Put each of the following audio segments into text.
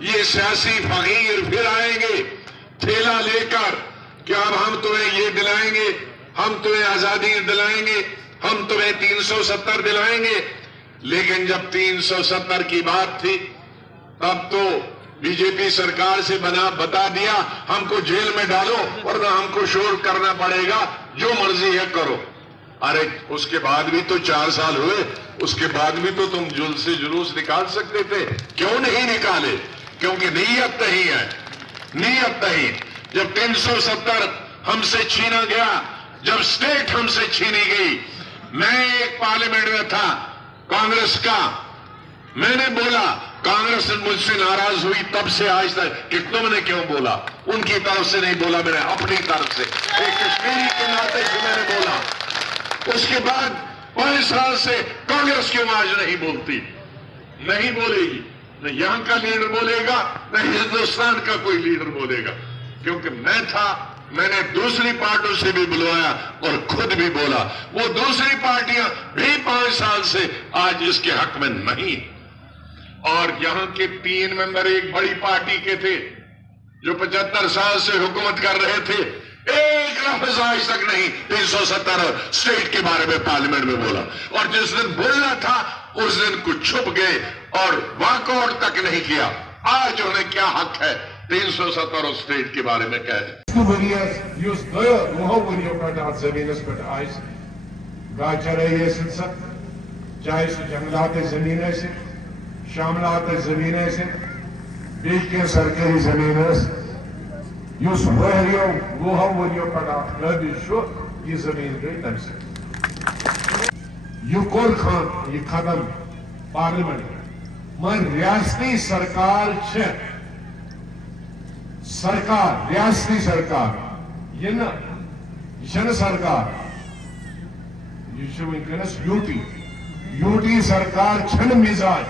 یہ سیاسی فقیر پھر آئیں گے تھیلا لے کر کہ اب ہم تمہیں یہ دلائیں گے، ہم تمہیں آزادی دلائیں گے، ہم تمہیں 370 دلائیں گے۔ لیکن جب 370 کی بات تھی تب تو بی جے پی سرکار سے بتا دیا ہم کو جیل میں ڈالو ورنہ ہم کو شور کرنا پڑے گا، جو مرضی ہے کرو۔ ارے اس کے بعد بھی تو 4 سال ہوئے، اس کے بعد بھی تو تم جلوس نکال سکتے تھے، کیوں نہیں نکالے؟ کیونکہ نیت نہیں ہے، نیت نہیں۔ جب 370 ہم سے چھینا گیا، جب سٹیٹ ہم سے چھینی گئی، میں ایک پارلیمنٹ میں تھا کانگریس کا، میں نے بولا کانگریس مجھ سے ناراض ہوئی تب سے آج تک کہ تم نے کیوں بولا؟ ان کی طرف سے نہیں بولا، میں نے اپنی طرف سے ایک کشمیری کے ناطے سے میں نے بولا۔ اس کے بعد 5 سال سے کانگریس کیوں آج نہیں بولتی؟ نہیں بولے گی، نہ یہاں کا لیڈر بولے گا، نہ ہندوستان کا کوئی لیڈر بولے گا، کیونکہ میں تھا، میں نے دوسری پارٹیوں سے بھی بلوایا اور خود بھی بولا۔ وہ دوسری پارٹیاں بھی 5 سال سے آج اس کے حق میں نہیں۔ اور یہاں کے 3 ممبر ایک بڑی پارٹی کے تھے جو 75 سال سے حکومت کر رہے تھے، ایک لفظ آج تک نہیں 370 سٹیٹ کے بارے میں پارلیمنٹ میں بولا، اور جس دن بولنا تھا اس دن کو چھپ گئے اور واک آؤٹ تک نہیں کیا۔ آج انہیں کیا حق ہے 370 سٹیٹ کے بارے میں کہہ؟ چاہے سو جنگلات زمین سے، شاملات زمین سے، بیچ سرکاری زمین اس وہریو وہو وریو پڑا لبی شو یہ زمین گئی تم سے۔ یہ کور خان یہ ختم پارلیمنٹ من ریاستی سرکار سرکار ریاستی سرکار یہ نا سرکار یہ ونکس یوٹی سرکار چھن مزاج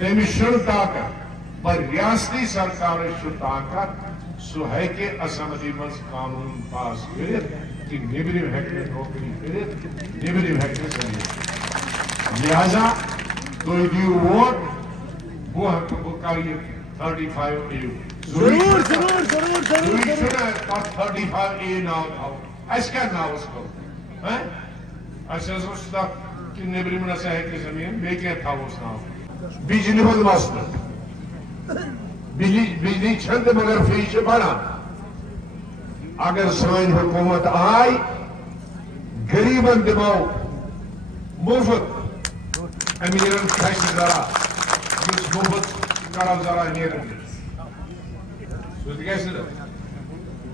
تمس چھن طاقت پر ریاستی سرکار طاقت سو ہے کہ اسمبلی مز قانون پاس کرت کہ نیبرم ہیکہ نوکری کرت نیبرم ہیکہ سمجھ لہذا تو دیو ووٹ وہ کر یہ 35A ضرور ضرور ضرور ضرور 35A ناو تھاو اس کیا ناو اس کو اس اس کہ نیبرم نسا ہے کہ زمین بے کیا تھاو اس ناو بجلی بند مسئلہ بجلی چھند مگر فیش بڑا اگر سائن حکومت آئی غریبن دماؤ مفت امیرن کھش ذرا اس مفت کرو ذرا امیرن سوچ گئے سر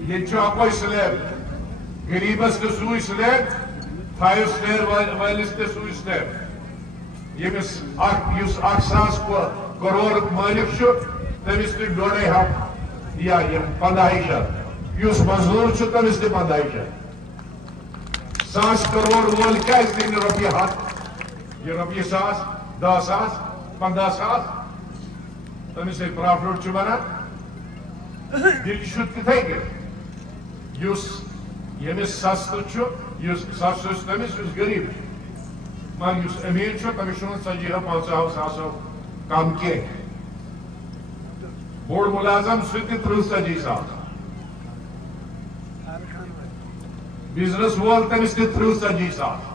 یہ چاپوئی سلیب غریبس کے سوئی سلیب 5 سٹیر وائلس کے سوئی سلیب یمس اکھ ساس کروڑ مالک شو تمس تھی 2.5 ہفتہ یا 15 شتھ اس مزدور چھو تمس تھی 15 شتھ 100 کروڑ وول کیا اس دن روپیہ ہاتھ یہ روپیہ 100 10,000 15,000 تمس ایک پرافٹ چھو بنا دل چھو تھے گئے یمس سست چھو سست تمس اس غریب مگر اس امیر چھو تمس چھو 40,000 کم کے بوڑ ملازم سوتی 63,000 بزنس وول تمس تھی 63,000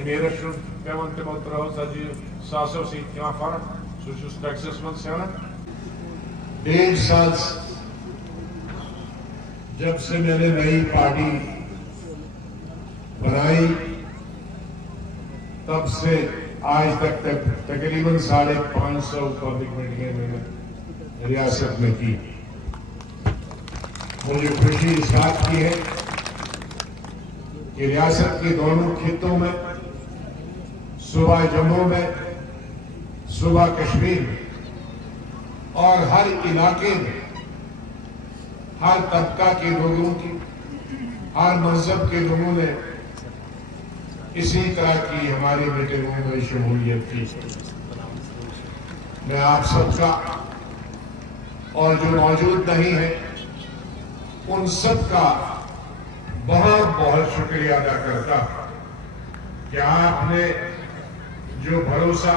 امیر چھو پیون تمو 63,000 سی کیا فرق سوچوس ٹیکسس من سینا 1.5 سال جب سے میں نے نئی پارٹی بنائی تب سے آج تک تقریباً 550 پبلک میٹنگیں میں نے ریاست میں کی۔ مجھے خوشی اس بات کی ہے کہ ریاست کے دونوں خطوں میں صوبہ جموں میں صوبہ کشمیر میں اور ہر علاقے میں ہر طبقہ کے لوگوں کی ہر مذہب کے لوگوں نے اسی طرح کی ہماری میٹنگوں میں شمولیت کی۔ میں آپ سب کا اور جو موجود نہیں ہے ان سب کا بہت بہت شکریہ ادا کرتا کہ آپ نے جو بھروسہ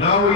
9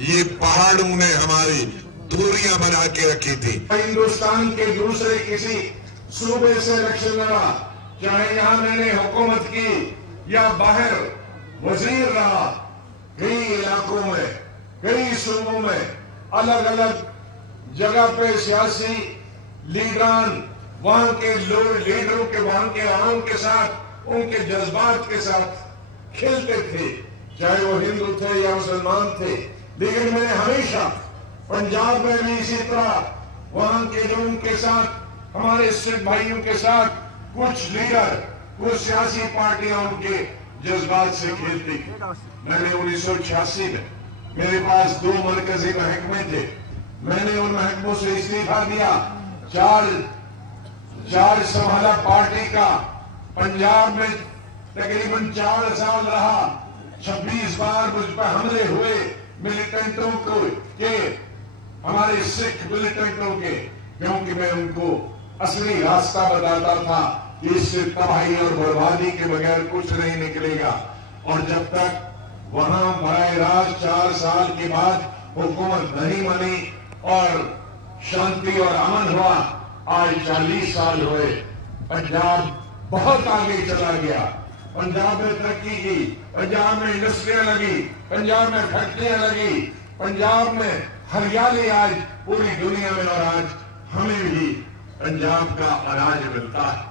یہ پہاڑوں نے ہماری دوریاں بنا کے رکھی تھی. ہندوستان کے دوسرے کسی صوبے سے الیکشن لڑا، چاہے یہاں میں نے حکومت کی یا باہر وزیر رہا، کئی علاقوں میں، کئی صوبوں میں، الگ الگ جگہ پہ سیاسی لیڈران وہاں کے لیڈروں کے، وہاں کے عوام کے ساتھ، ان کے جذبات کے ساتھ کھیلتے تھے، چاہے وہ ہندو تھے یا مسلمان تھے. لیکن میں نے ہمیشہ پنجاب میں بھی اسی طرح وہاں کے لوگوں کے ساتھ، ہمارے سکھ بھائیوں کے ساتھ، کچھ لیڈر، کچھ سیاسی پارٹیاں ان کے جذبات سے کھیلتی تھی. میں نے 1986 میں میرے پاس 2 مرکزی محکمے تھے، میں نے ان محکموں سے استعفا دیا. چار سنبھالا پارٹی کا، پنجاب میں تقریباً 4 سال رہا. 26 بار مجھ پر حملے ہوئے ملیٹنٹوں کو، کہ ہمارے سکھ ملیٹنٹوں کے، کیونکہ میں ان کو اصلی راستہ بتاتا تھا کہ اس سے تباہی اور بربادی کے بغیر کچھ نہیں نکلے گا. اور جب تک وہاں براہ راست 4 سال کے بعد حکومت نہیں بنی اور شانتی اور امن ہوا، آج 40 سال ہوئے، پنجاب بہت آگے چلا گیا. پنجاب میں ترقی کی، پنجاب میں انڈسٹریاں لگی، پنجاب میں فیکٹریاں لگی، پنجاب میں ہریالی آج پوری دنیا میں، اور آج ہمیں بھی پنجاب کا اناج ملتا ہے.